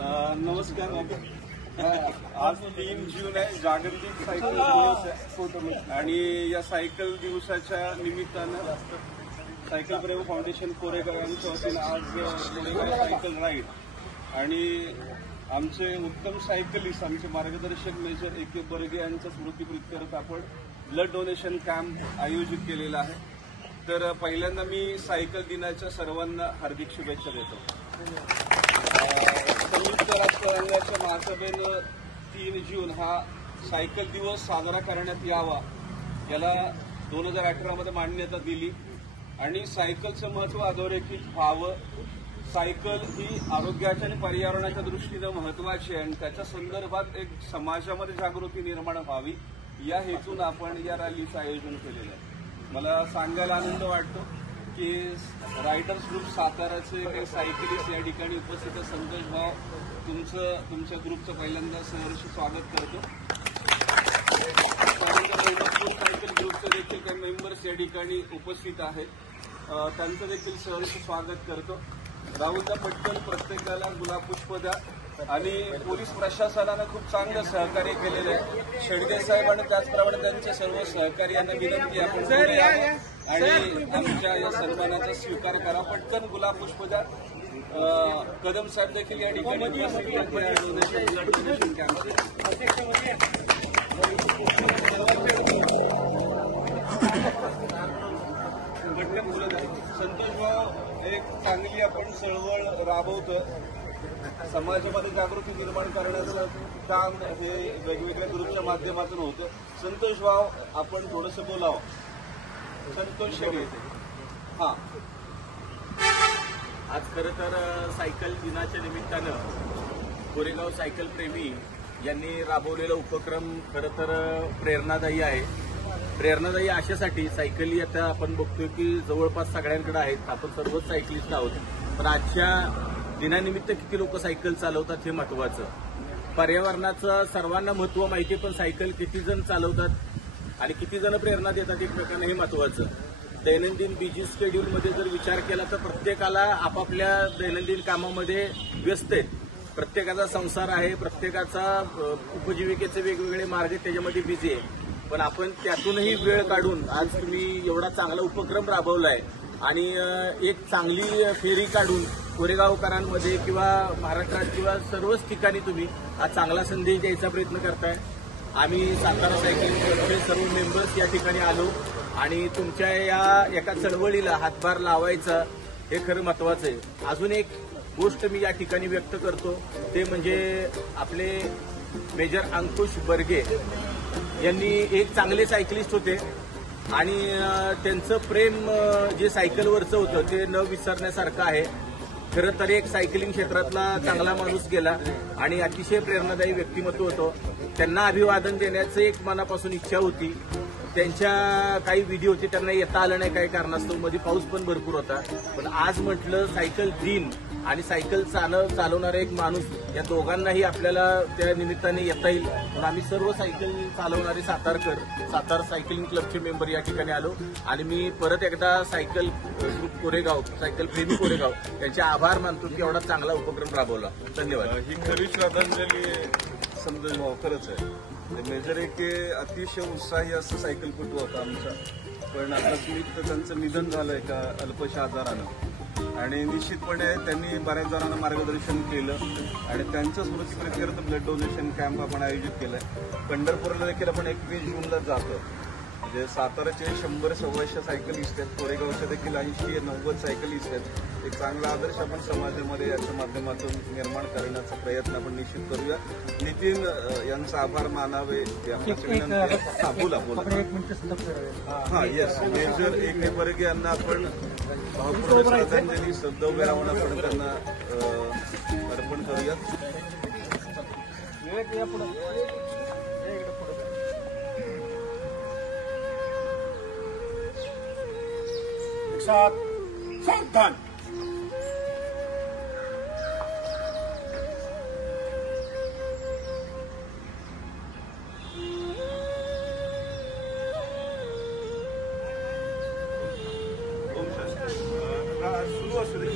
नमस्कार. आज 3 जून आहे, जागतिक सायकल दिवस आहे आणि या सायकल दिवसाच्या निमित्तानं सायकल प्रेमी फाउंडेशन कोरेगाव यांच्या वतीनं आज कोरेगाव सायकल राईड आणि आमचे उत्तम सायकलिस्ट आमचे मार्गदर्शक मेजर ए.के. बर्गे यांचा स्मृतिप्रीत करत आपण ब्लड डोनेशन कॅम्प आयोजित केलेला आहे. तर पहिल्यांदा मी सायकल दिनाच्या सर्वांना हार्दिक शुभेच्छा देतो. संयुक्त राष्ट्रसंघाच्या महासभेनं 3 जून हा सायकल दिवस साजरा करण्यात यावा याला 2018 मध्ये मान्यता दिली आणि सायकलचं महत्त्व अधोरेखित व्हावं. सायकल ही आरोग्याच्या आणि पर्यावरणाच्या दृष्टीनं महत्त्वाची आहे आणि त्याच्या संदर्भात एक समाजामध्ये जागृती निर्माण व्हावी या हेतून आपण या रॅलीचं आयोजन केलेलं आहे. मला सांगायला आनंद वाटतो की रायडर्स ग्रुप साताराचे काही सायकलिस्ट या ठिकाणी उपस्थित आहे. संतोष भाऊ, तुमच्या ग्रुपचं पहिल्यांदा सहर्ष स्वागत करतो. सायकल ग्रुपचे देखील काही मेंबर्स या ठिकाणी उपस्थित आहेत, त्यांचं देखील सहर्ष स्वागत करतो. राहुलदा पटकन प्रत्येकाला गुलाब पुष्प द्या आणि पोलीस प्रशासनानं खूप चांगलं सहकार्य केलेलं आहे. शेडगे साहेब आणि त्याचप्रमाणे त्यांच्या सर्व सहकार्यांना विनंती आहे आणि आमच्या या सन्मानाचा स्वीकार करा. पटकन गुलाब पुष्प द्या. कदम साहेब देखील या ठिकाणी संतोष भाऊ, एक चांगली आपण चळवळ राबवतो. समाजामध्ये जागृती निर्माण करण्याचं काम हे वेगवेगळ्या ग्रुपच्या माध्यमातून होतं. संतोष भाऊ, आपण थोडंसं बोलावं. संतोष शेगे. हां, आज खरं तर सायकल दिनाच्या निमित्तानं कोरेगाव सायकल प्रेमी यांनी राबवलेला उपक्रम खरं तर प्रेरणादायी आहे. प्रेरणादायी अशासाठी सायकली आता आपण बघतोय की जवळपास सगळ्यांकडे आहेत, आपण सर्वच सायकलिस्ट आहोत. पण आजच्या दिनानिमित्त किती लोक सायकल चालवतात हे महत्वाचं. पर्यावरणाचं सर्वांना महत्व माहिती, पण सायकल किती जण चालवतात आणि किती जण प्रेरणा देतात एकमेकांना हे महत्वाचं. दैनंदिन बिझी शेड्यूलमध्ये जर विचार केला तर प्रत्येकाला आपापल्या दैनंदिन कामामध्ये व्यस्त आहेत. प्रत्येकाचा संसार आहे, प्रत्येकाचा उपजीविकेचे वेगवेगळे मार्ग त्याच्यामध्ये बिझी आहे. पण आपण त्यातूनही वेळ काढून आज तुम्ही एवढा चांगला उपक्रम राबवलाय आणि एक चांगली फेरी काढून कोरेगावकरांमध्ये किंवा महाराष्ट्रात किंवा सर्वच ठिकाणी तुम्ही हा चांगला संदेश द्यायचा प्रयत्न करताय. आम्ही सातारा सायकलिंग क्लबचे सर्व मेंबर्स या ठिकाणी आलो आणि तुमच्या या एका चळवळीला हातभार लावायचा हे खरं महत्वाचं आहे. अजून एक गोष्ट मी या ठिकाणी व्यक्त करतो ते म्हणजे आपले मेजर अंकुश बर्गे यांनी एक चांगले सायकलिस्ट होते आणि त्यांचं प्रेम जे सायकलवरचं होतं ते न विसरण्यासारखं आहे. खरं तर एक सायकलिंग क्षेत्रातला चांगला माणूस गेला आणि अतिशय प्रेरणादायी व्यक्तिमत्व होतं. त्यांना अभिवादन देण्याचं एक मनापासून इच्छा होती. त्यांच्या काही व्हिडिओ होते, त्यांना येता आलं नाही काही कारणास्तव, मध्ये पाऊस पण भरपूर होता. पण आज म्हटलं सायकल दिन आणि सायकल चालवणारा एक माणूस या दोघांनाही आपल्याला त्या निमित्ताने येता येईल म्हणून आम्ही सर्व सायकल चालवणारे सातारा सायकलिंग क्लबचे मेंबर या ठिकाणी आलो आणि मी परत एकदा सायकल ग्रुप कोरेगाव, सायकल प्रेमी कोरेगाव यांचे आभार मानतो की एवढा चांगला उपक्रम राबवला. धन्यवाद. ही खरी श्रद्धांजली संतोष भाऊ खरंच आहे. मेजर एक अतिशय उत्साही असं सायकलपटू होता आमचा, पण आकस्मिक त्यांचं निधन झालं एका अल्पशा आजारानं आणि निश्चितपणे त्यांनी बऱ्याच जणांना मार्गदर्शन केलं आणि त्यांचं स्मृतिप्रीत्यर्थ ब्लड डोनेशन कॅम्प आपण आयोजित केलाय. पंढरपूरला देखील आपण 21 जूनला जातो. म्हणजे साताराचे 100-125 सायकलिस्ट आहेत, कोरेगावचे देखील 80-90 सायकलिस्ट आहेत. एक चांगला आदर्श आपण समाजामध्ये याच्या माध्यमातून निर्माण करण्याचा प्रयत्न आपण निश्चित करूया. नितीन यांचा आभार मानावे बोला. हा येस, मेजर ए.के. बर्गे यांना आपण भावपूर्ण श्रद्धांजली सद्भव्य राहून आपण त्यांना अर्पण करूयात. सावधान. सुरू असू दे.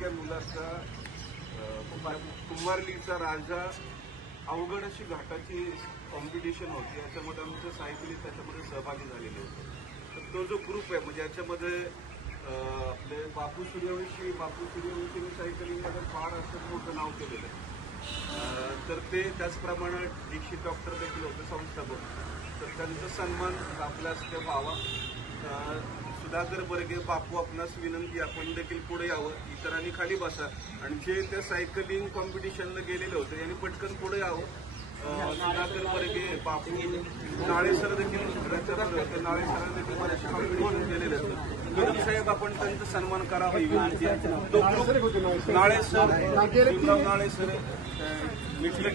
एका मुलाचा कुंभारलीचा राजा अवघड अशी घाटाची कॉम्पिटिशन होती, याच्यामध्ये आमचे सायकलिस्ट त्याच्यामध्ये सहभागी झालेले होते. तर तो जो ग्रुप आहे म्हणजे याच्यामध्ये आपले बापू सूर्यवंशीने सायकलिंगमध्ये फार असं मोठं नाव केलेलं आहे. तर ते त्याचप्रमाणे दीक्षित डॉक्टर देखील होते संस्थापक, तर त्यांचा सन्मान आपल्यास ते व्हावा. सुधाकर बर्गे बापू, आपणास विनंती आपण देखील पुढे यावं, इतरांनी खाली बसा आणि जे त्या सायकलिंग कॉम्पिटिशनला गेलेले होते यांनी पटकन पुढे यावं. सुधाकर बर्गे, बापू, नाळे सर देखील नाळे सर देखील बरेचसे कॉम्पिटिशन गेलेले असतात. कदम साहेब आपण त्यांचा सन्मान करावा ही विनंती आहे. नाळे सर, नाळे सर मिटले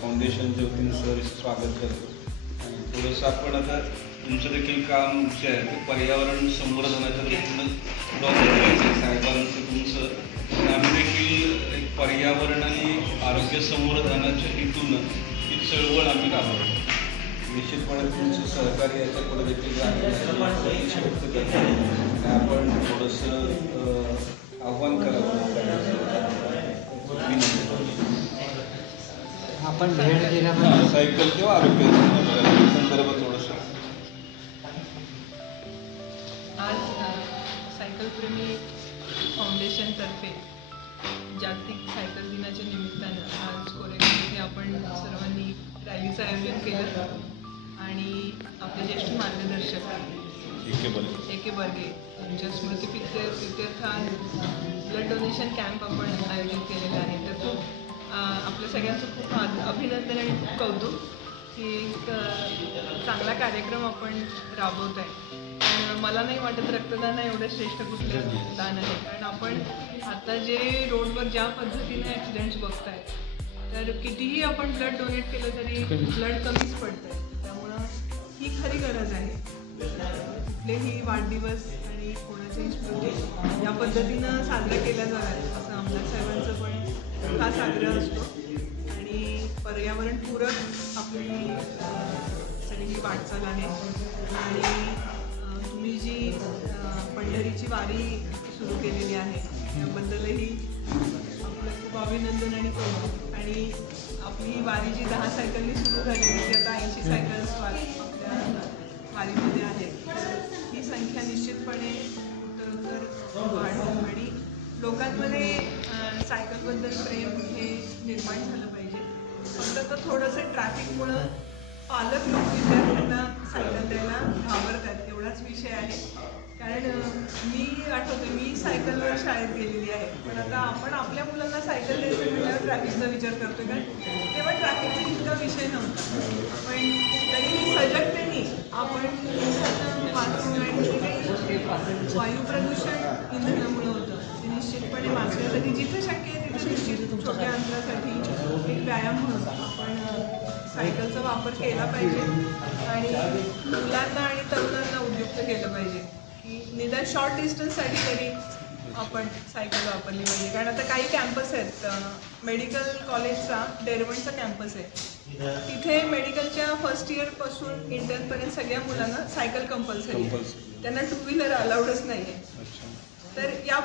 फाउंडेशनचे वतीने सहर्ष स्वागत करतो. आणि थोडंसं आपण आता तुमचं देखील काम जे आहे ते पर्यावरण संवर्धनाच्या दृष्टीनं डॉक्टर साहेबांचं तुमचं आम्ही देखील एक पर्यावरण आणि आरोग्य संवर्धनाच्या हेतूनं ही चळवळ आम्ही राबवतो. निश्चितपणे तुमचं सहकार्य याच्याकडे देखील व्यक्त करतो. आपण थोडंसं आव्हान करावं आपण भेट दिल्याबद्दल सायकल किंवा आरोग्य संदर्भ थोडंसं. आज सायकल प्रेमी फाउंडेशनतर्फे जागतिक सायकल दिनाच्या निमित्तानं आज कोरेगाव येथे आपण सर्वांनी रॅलीचं आयोजन केलं आणि आपले ज्येष्ठ मार्गदर्शक एके बर्गे यांच्या स्मृतिप्रित्यर्थान ब्लड डोनेशन कॅम्प आपण आयोजित केलेला आहे. तर खूप आपल्या सगळ्यांचं खूप अभिनंदन आणि खूप कौतुक की एक चांगला कार्यक्रम आपण राबवत आहे. पण मला नाही वाटत रक्तदान एवढं श्रेष्ठ कुठलं दान आहे, कारण आपण आता जे रोडवर ज्या पद्धतीने ॲक्सिडेंट्स बघताय तर कितीही आपण ब्लड डोनेट केलं तरी ब्लड कमीच पडतंय. त्यामुळं ही खरी गरज आहे. कुठलेही वाढदिवस आणि कोणाचीही स्मृती या पद्धतीनं साजरा केला जाणार असं आमदार साहेबांचं पण खास आग्रह असतो. आणि पर्यावरणपूरक आपली सगळी वाटचाल आहे. आणि तुम्ही जी पंढरीची वारी सुरू केलेली आहे त्याबद्दलही आपलं खूप अभिनंदन आणि कौतुक. आणि आपली ही वारी जी 10 सायकलनी सुरू झालेली ती आता 80 सायकल्स आपल्या वारीमध्ये आहेत. ही संख्या निश्चितपणे उत्तरोत्तर वाढेल आणि लोकांमध्ये सायकलबद्दल प्रेम हे निर्माण झालं पाहिजे. फक्त तर थोडंसं ट्रॅफिकमुळं पालक लोक विद्यार्थ्यांना सायकल द्यायला घाबरतात एवढाच विषय आहे. कारण मी आठवते मी सायकलवर शाळेत गेलेली आहे. पण आता आपण आपल्या मुलांना सायकल द्यायचं म्हटल्यावर ट्रॅफिकचा विचार करतो. कारण तेव्हा ट्रॅफिकचा इतका विषय नव्हता. पण तरीही सजगतेने आपण इंधन वाचून आणि जे काही वायू प्रदूषण इंधनामुळे होतं ते निश्चितपणे वाचण्यासाठी जिथे शक्य आहे तिथे निश्चित छोट्या अंतरासाठी एक व्यायाम म्हणून आपण सायकलचा वापर केला पाहिजे. आणि मुलांना आणि तरुणांना उद्युक्त केलं पाहिजे की निदान शॉर्ट डिस्टन्ससाठी तरी आपण सायकल वापरली पाहिजे. कारण आता काही कॅम्पस आहेत, मेडिकल कॉलेजचा डेरवणचा कॅम्पस आहे, तिथे मेडिकलच्या फर्स्ट इयरपासून इंटरपर्यंत सगळ्या मुलांना सायकल कंपल्सरी, त्यांना 2 व्हीलर अलाउडच नाही आहे. तर या